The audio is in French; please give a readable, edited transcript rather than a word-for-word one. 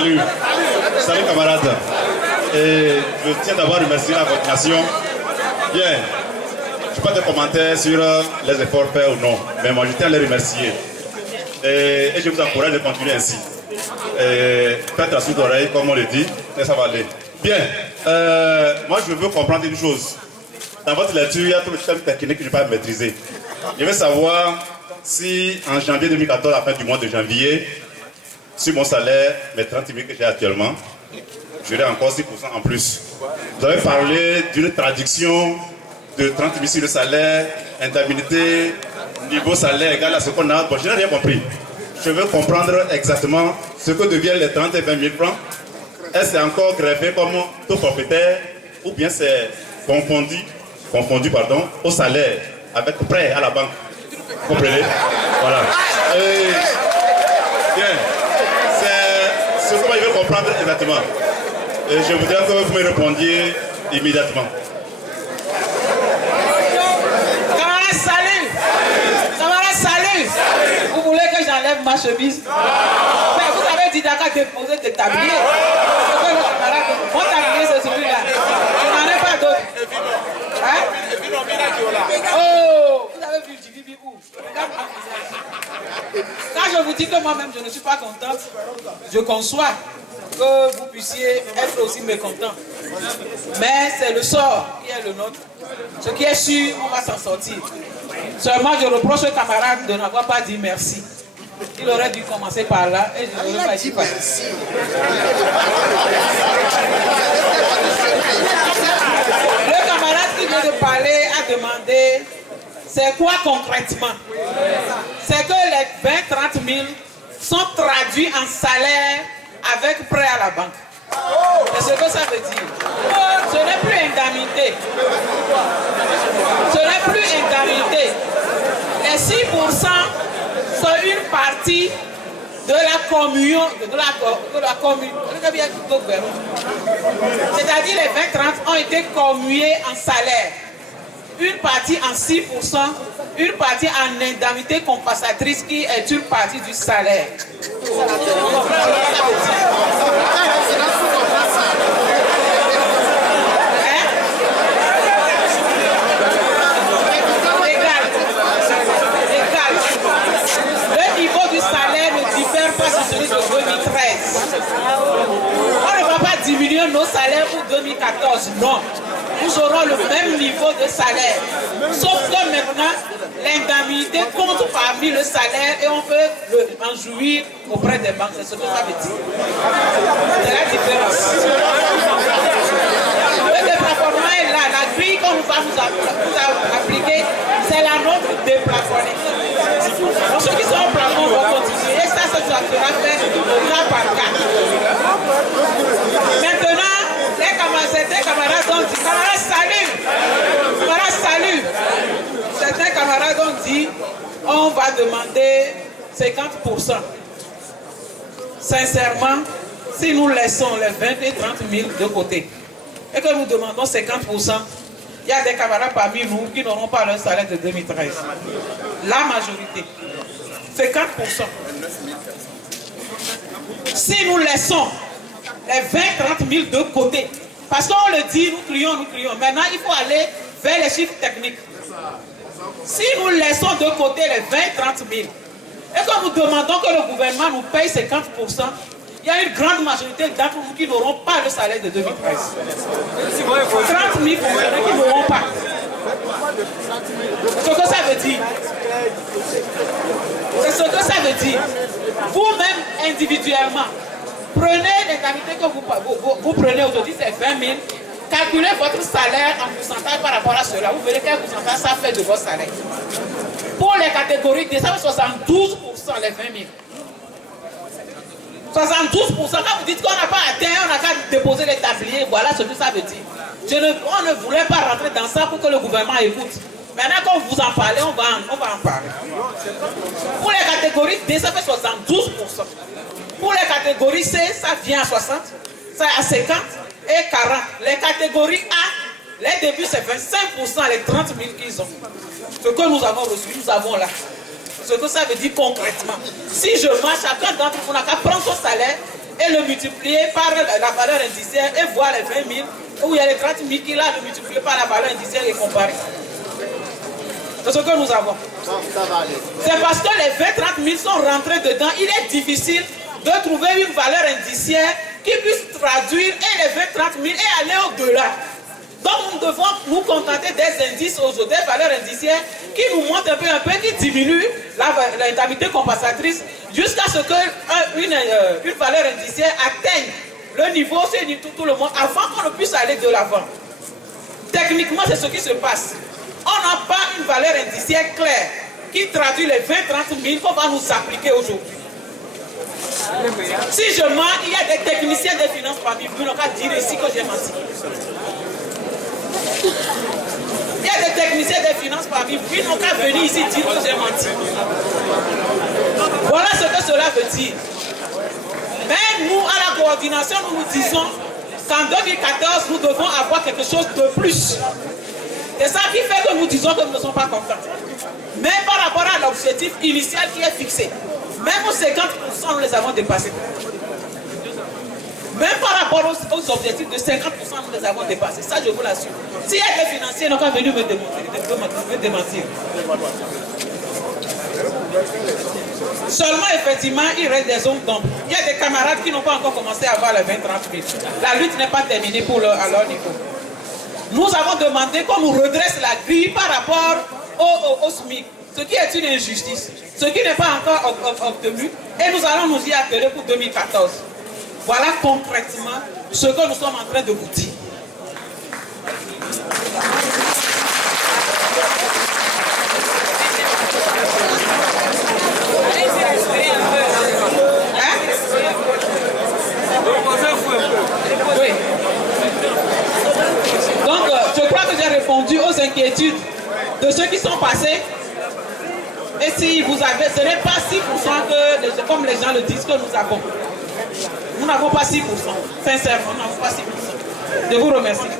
Salut. Salut camarades. Et je tiens d'abord à remercier la coordination. Bien. Je n'ai pas de commentaires sur les efforts faits ou non, mais moi je tiens à les remercier. Et je vous encourage de continuer ainsi. Faites la sourde oreille, comme on le dit, et ça va aller. Bien. Moi je veux comprendre une chose. Dans votre lecture, il y a tout le système technique que je ne vais pas maîtriser. Je veux savoir si en janvier 2014, à la fin du mois de janvier, sur mon salaire, mes 30 000 que j'ai actuellement, j'aurai encore 6% en plus. Vous avez parlé d'une traduction de 30 000 sur le salaire, indemnité, niveau salaire égal à ce qu'on a. Bon, je n'ai rien compris. Je veux comprendre exactement ce que deviennent les 30 et 20 000 francs. Est-ce que c'est encore greffé comme taux forfaitaire ou bien c'est confondu au salaire avec prêt à la banque? Vous comprenez? Voilà. Bien. C'est ce que moi je veux comprendre exactement. Et je voudrais que vous me répondiez immédiatement. Camarade, salut! Camarade, salut! Vous voulez que j'enlève ma chemise? Mais vous avez dit d'accord déposer des tabliers. Mon tablier, c'est celui-là. Je n'en ai pas d'autre. Hein? Oh! Vous avez vu du bibi où? Quand je vous dis que moi-même je ne suis pas contente, je conçois que vous puissiez être aussi mécontent. Mais c'est le sort qui est le nôtre. Ce qui est sûr, on va s'en sortir. Seulement, je reproche aux camarades de n'avoir pas dit merci. Il aurait dû commencer par là et je n'aurais pas dit merci. Le camarade qui vient de parler a demandé c'est quoi concrètement? C'est que les 20-30 000 sont traduits en salaire avec prêt à la banque. C'est ce que ça veut dire. Ce n'est plus indemnité. Ce n'est plus indemnité. Les 6% sont une partie de la communion, c'est-à-dire les 20-30 ont été commués en salaire. Une partie en 6%, une partie en indemnité compensatrice qui est une partie du salaire. Le niveau du salaire ne diffère pas de celui de 2013. On ne va pas diminuer nos salaires pour 2014, non. Nous aurons le même niveau de salaire. Sauf que maintenant, l'indemnité compte parmi le salaire et on peut en jouir auprès des banques. C'est ce que ça veut dire. C'est la différence. Le déplafonnement est là. La grille qu'on va vous appliquer, c'est la nôtre déplafonnée. Pour ceux qui sont au plafond vont continuer. Et ça sera fait au cas par cas. Maintenant, certains camarades ont dit, camarades salut! Camarades salut! Certains camarades ont dit, on va demander 50%. Sincèrement, si nous laissons les 20 et 30 000 de côté, et que nous demandons 50%, il y a des camarades parmi nous qui n'auront pas leur salaire de 2013. La majorité. 50%. Si nous laissons les 20-30 000 de côté, parce qu'on le dit, nous crions. Maintenant, il faut aller vers les chiffres techniques. Si nous laissons de côté les 20-30 000, et que nous demandons que le gouvernement nous paye 50%, il y a une grande majorité d'entre nous qui n'auront pas le salaire de 2013. 30 000 fonctionnaires qui n'auront pas. C'est ce que ça veut dire. C'est ce que ça veut dire. Vous-même, individuellement, prenez l'indemnité que vous prenez aujourd'hui, c'est 20 000. Calculez votre salaire en pourcentage par rapport à cela. Vous verrez quel pourcentage ça fait de votre salaire. Pour les catégories D, ça fait 72% les 20 000. 72%, quand vous dites qu'on n'a pas atteint, on n'a qu'à déposer les tabliers, voilà ce que ça veut dire. On ne voulait pas rentrer dans ça pour que le gouvernement écoute. Maintenant qu'on vous en parle, on va en parler. Pour les catégories D, ça fait 72%. Pour les catégories C, ça vient à 60, ça à 50 et 40. Les catégories A, les débuts c'est 25%, les 30 000 qu'ils ont. Ce que nous avons reçu, nous avons là. ce que ça veut dire concrètement. Si je marche, chacun d'entre vous n'a qu'à prendre son salaire et le multiplier par la valeur indiciaire et voir les 20 000, où il y a les 30 000 qu'il a, le multiplier par la valeur indiciaire et comparer. C'est ce que nous avons. C'est parce que les 20-30 000 sont rentrés dedans, il est difficile de trouver une valeur indiciaire qui puisse traduire et les 20-30 000 et aller au-delà. Donc nous devons nous contenter des indices, des valeurs indiciaires qui nous montrent un peu, qui diminuent l'indemnité compensatrice jusqu'à ce qu'une valeur indiciaire atteigne le niveau sur tout le monde avant qu'on ne puisse aller de l'avant. Techniquement, c'est ce qui se passe. On n'a pas une valeur indiciaire claire qui traduit les 20-30 000 qu'on va nous appliquer aujourd'hui. Si je mens, il y a des techniciens des finances parmi vous, ils n'ont qu'à dire ici que j'ai menti. Il y a des techniciens des finances parmi vous, ils n'ont qu'à venir ici dire que j'ai menti. Voilà ce que cela veut dire. Mais nous, à la coordination, nous nous disons qu'en 2014, nous devons avoir quelque chose de plus. C'est ça qui fait que nous disons que nous ne sommes pas contents. Mais par rapport à l'objectif initial qui est fixé, même aux 50%, nous les avons dépassés. Même par rapport aux objectifs de 50%, nous les avons dépassés. Ça, je vous l'assure. S'il y a des financiers, ils n'ont qu'à venir me démentir. Seulement, effectivement, il reste des zones d'ombre. Il y a des camarades qui n'ont pas encore commencé à avoir les 20-30 000. La lutte n'est pas terminée à leur niveau. Nous avons demandé qu'on nous redresse la grille par rapport au SMIC, ce qui est une injustice, ce qui n'est pas encore obtenu, et nous allons nous y atteler pour 2014. Voilà concrètement ce que nous sommes en train de vous dire. Oui. Donc, je crois que j'ai répondu aux inquiétudes de ceux qui sont passés. Et si vous avez, ce n'est pas 6% que, comme les gens le disent, que nous avons. Nous n'avons pas 6%. Sincèrement, nous n'avons pas 6%. Je vous remercie.